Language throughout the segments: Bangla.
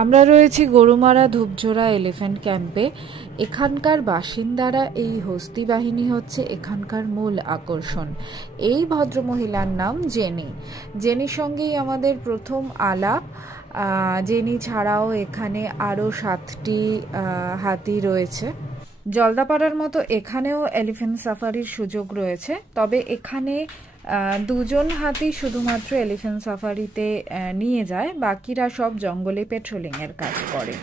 আমরা রয়েছি গরুমারা ধূপঝোড়া এলিফ্যান্ট ক্যাম্পে। এখানকার বাসিন্দারা, এই হস্তি বাহিনী হচ্ছে এখানকার মূল আকর্ষণ। এই ভদ্রমহিলার নাম জেনি। জেনির সঙ্গেই আমাদের প্রথম আলাপ। জেনি ছাড়াও এখানে আরও 7টি হাতি রয়েছে। জলদাপাড়ার মতো এখানেও এলিফ্যান্ট সাফারির সুযোগ রয়েছে, তবে এখানে 2জন হাতি শুধুমাত্র এলিফ্যান্ট সাফারিতে নিয়ে যায়, বাকিরা সব জঙ্গলে পেট্রোলিংয়ের কাজ করে।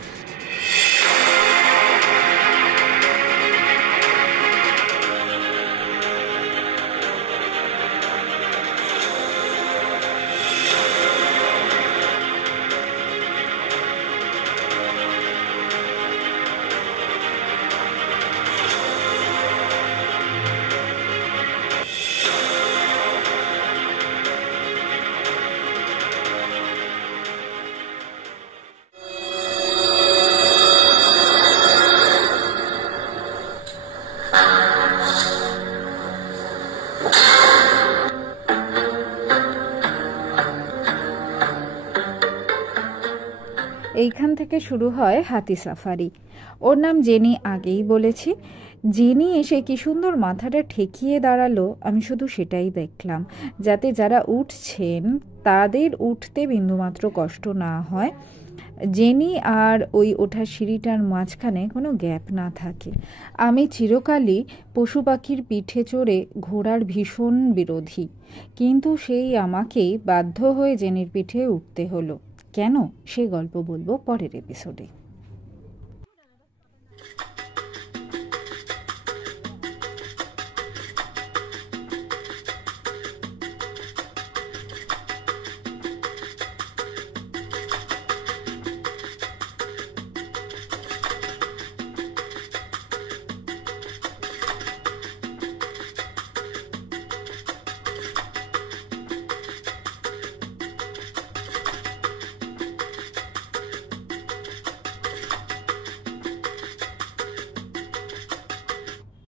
এইখান থেকে শুরু হয় হাতি সাফারি। ওর নাম জেনি, আগেই বলেছি। জেনি এসে কি সুন্দর মাথাটা ঠেকিয়ে দাঁড়ালো, আমি শুধু সেটাই দেখলাম, যাতে যারা উঠছেন তাদের উঠতে বিন্দুমাত্র কষ্ট না হয়, জেনি আর ওই ওঠার সিঁড়িটার মাঝখানে কোনো গ্যাপ না থাকে। আমি চিরকালই পশু পাখির পিঠে চড়ে ঘোড়ার ভীষণ বিরোধী, কিন্তু সেই আমাকেই বাধ্য হয়ে জেনির পিঠে উঠতে হলো। কেন, সে গল্প বলবো পরের এপিসোডে।